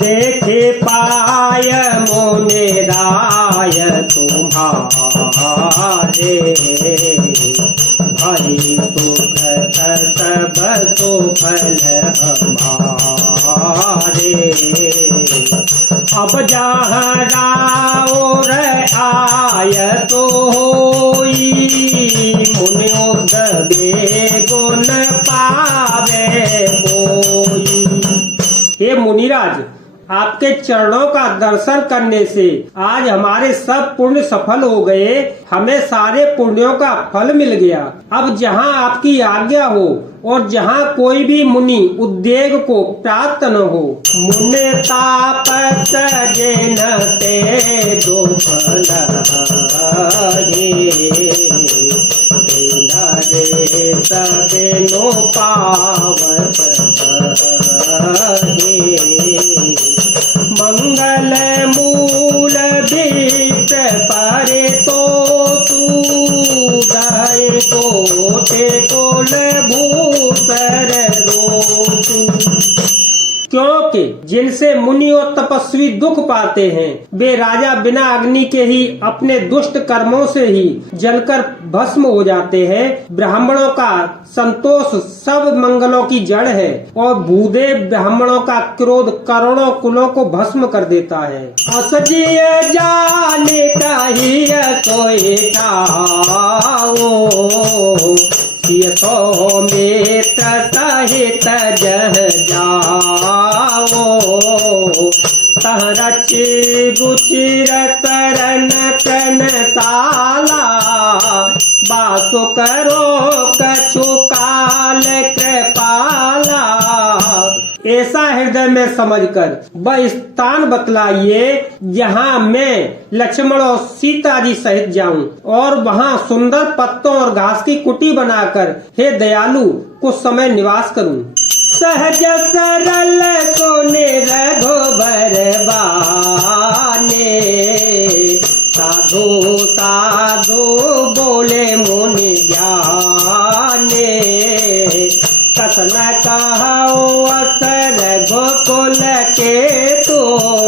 देखे पाय मोने राय तुम्हारे, भाई सुख सब सुफल हमारे। अब जहाँ राउर आय तो होई, मुनियोद गुण पावे कोई। हे मुनिराज, आपके चरणों का दर्शन करने से आज हमारे सब पुण्य सफल हो गए, हमें सारे पुण्यों का फल मिल गया। अब जहाँ आपकी आज्ञा हो और जहाँ कोई भी मुनि उद्वेग को प्राप्त न हो। मुने तापस जेन ते दुफल रे सबे नो पावत मंगल मूल बीत परे तो सुदय कोटे कोल भूसर रोतु। क्योंकि जिनसे मुनि और तपस्वी दुख पाते हैं, वे राजा बिना अग्नि के ही अपने दुष्ट कर्मों से ही जलकर भस्म हो जाते हैं। ब्राह्मणों का संतोष सब मंगलों की जड़ है और भूदेव ब्राह्मणों का क्रोध करोड़ों कुलों को भस्म कर देता है। असजिय जाने कहिय सोई ठाओ, सो मित्र सहित जह जाओ, तह रचि रुचिर तरन तनशाला, बासु करो कछु काल कृपाला। ऐसा हृदय में समझकर वह स्थान बतलाइए जहाँ मैं लक्ष्मण और सीता जी सहित जाऊं और वहाँ सुंदर पत्तों और घास की कुटी बनाकर हे दयालु कुछ समय निवास करूं। सहज सरल सोने रघुबर बाने, साधु साधु बोले मुनि ज्ञाने, कसन कहो असर रघुकुल के तो,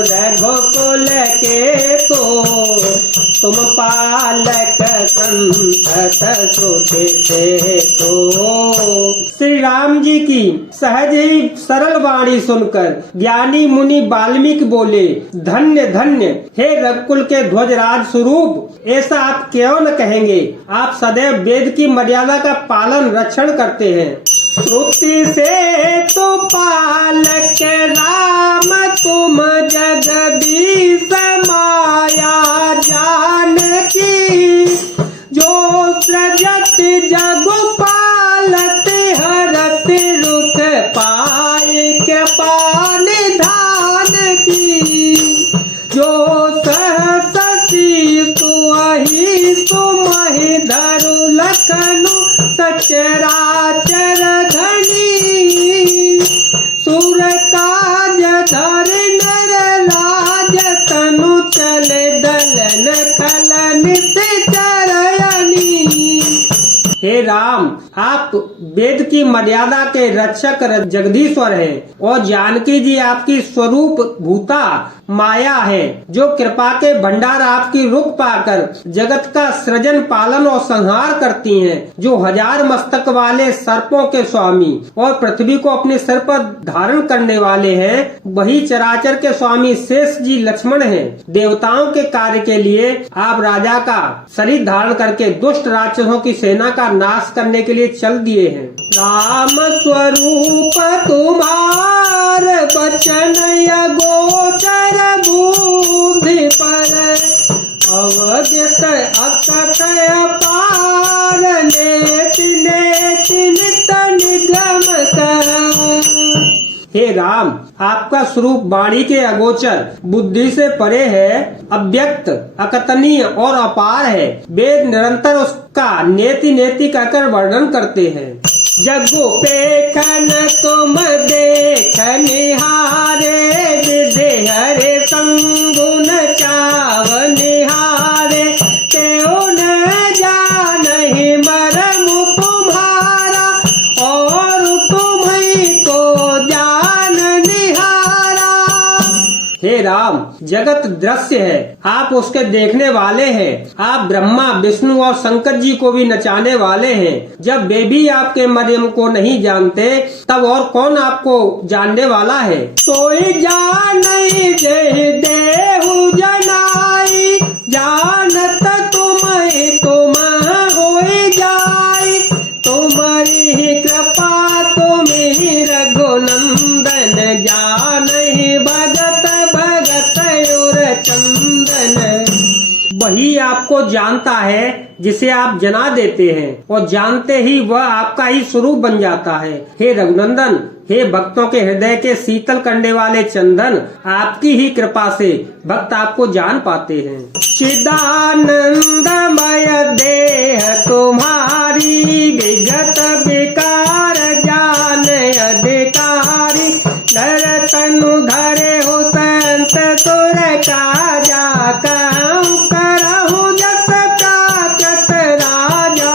रघुकुल के तो तुम पालक संतत सुखे थे तो। श्री राम जी की सहज ही सरल वाणी सुनकर ज्ञानी मुनि वाल्मीकि बोले, धन्य धन्य हे रघुकुल के ध्वजराज स्वरूप, ऐसा आप क्यों न कहेंगे। आप सदैव वेद की मर्यादा का पालन रक्षण करते हैं। श्रुति से तो पालक राम तुम जगदीश माया जानकी, जो सृजत जग पालत हरत रुख पाए कृपा निधान की, जो सहसि सुहि सुमहि धरु लखनु सचराचर धनी, सुर काज धर नर लाज तनु चले दलन खलन से चरणी। हे राम, आप वेद की मर्यादा के रक्षक जगदीश्वर हैं और जानकी जी आपकी स्वरूप भूता माया है, जो कृपा के भंडार आपकी रुख पाकर जगत का सृजन पालन और संहार करती हैं, जो हजार मस्तक वाले सर्पों के स्वामी और पृथ्वी को अपने सिर पर धारण करने वाले हैं, वही चराचर के स्वामी शेष जी लक्ष्मण हैं। देवताओं के कार्य के लिए आप राजा का शरीर धारण करके दुष्ट राक्षसों की सेना का नाश करने के लिए चल दिए हैं। राम स्वरूप तुम्हार बचन गोचर बुद्धि पर, अवगत अकथ अपार नेति नेति नित निगम कर। हे राम, आपका स्वरूप वाणी के अगोचर बुद्धि से परे है, अव्यक्त अकथनीय और अपार है। वेद निरंतर उसका नेति नेति कहकर वर्णन करते हैं। जगो पेखन तुम देख निहारे, विधि हरे संगुन चाव निहारे, तेओ न जानहि मरम तुम्हारा, और तुम्हीं को जान निहारा। हे राम, जगत दृश्य है, आप उसके देखने वाले हैं। आप ब्रह्मा, विष्णु और शंकर जी को भी नचाने वाले हैं। जब वे भी आपके मरियम को नहीं जानते, तब और कौन आपको जानने वाला है। सोई जान जय देहु जनाई, जानत तुम्हें तुम होई जाई। तुम्हारी ही कृपा तुम्हें रघुनंदन, जानहि भगत भगत और चंदन। वही आपको जानता है जिसे आप जना देते हैं, और जानते ही वह आपका ही स्वरूप बन जाता है। हे रघुनंदन, हे भक्तों के हृदय के शीतल करने वाले चंदन, आपकी ही कृपा से भक्त आपको जान पाते हैं। चिदानंदमय देह तुम्हारी, विगत विकार जान अधिकारी। नर तनु धरे हो संत सुर काजा, कहूँ करहु जस प्राकृत राजा।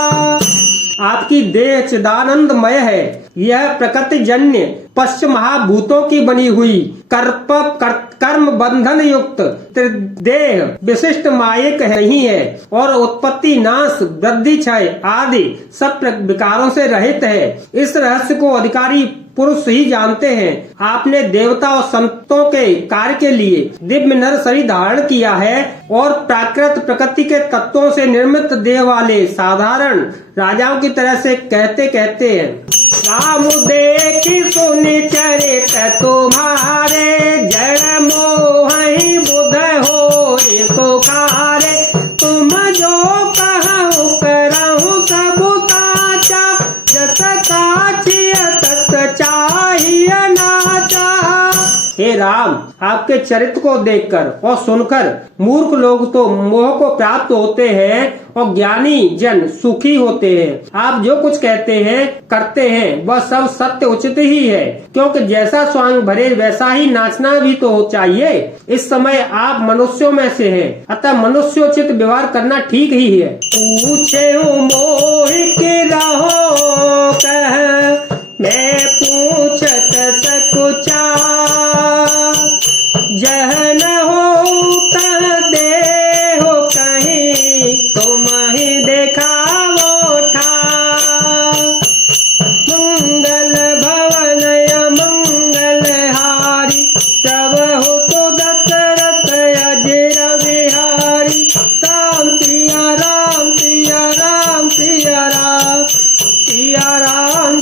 आपकी देह चिदानंदमय है। यह प्रकृति जन्य पंच महाभूतों की बनी हुई कर्म बंधन युक्त देह विशिष्ट मायिक नहीं है, और उत्पत्ति नाश वृद्धि क्षय आदि सब विकारों से रहित है। इस रहस्य को अधिकारी पुरुष ही जानते हैं। आपने देवता और संतों के कार्य के लिए दिव्य नर शरीर धारण किया है, और प्राकृत प्रकृति के तत्वों से निर्मित देह वाले साधारण राजाओं की तरह से कहते हैं। राम देखी सुनि चरित तुम्हारे, जड़ मोहि बुध हो सुखारे। तुम जो कहूँ करहु सब साचा, जस काछिय तस चाहिए नाचा। हे राम, आपके चरित्र को देखकर और सुनकर मूर्ख लोग तो मोह को प्राप्त होते हैं, और ज्ञानी जन सुखी होते हैं। आप जो कुछ कहते हैं करते हैं वह सब सत्य उचित ही है, क्योंकि जैसा स्वांग भरे वैसा ही नाचना भी तो चाहिए। इस समय आप मनुष्यों में से हैं, अतः मनुष्योचित व्यवहार करना ठीक ही है। पूछे मोहि के रहो कह, मैं पूछत सकुचा। जह न हो तह देहो कहीं, तुम ही देखावो ठाव। मंगल भवन मंगल हारी, प्रभु सुदशरथ अजर बिहारी। राम सिया राम सिया राम सिया राम, सिया राम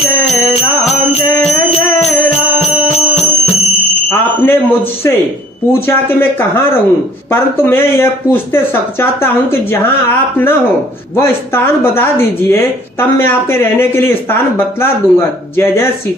जय जय राम। आपने मुझसे पूछा कि मैं कहाँ रहूं, परंतु मैं यह पूछते चाहता हूँ कि जहाँ आप न हो वह स्थान बता दीजिए, तब मैं आपके रहने के लिए स्थान बतला दूंगा। जय जय श्री।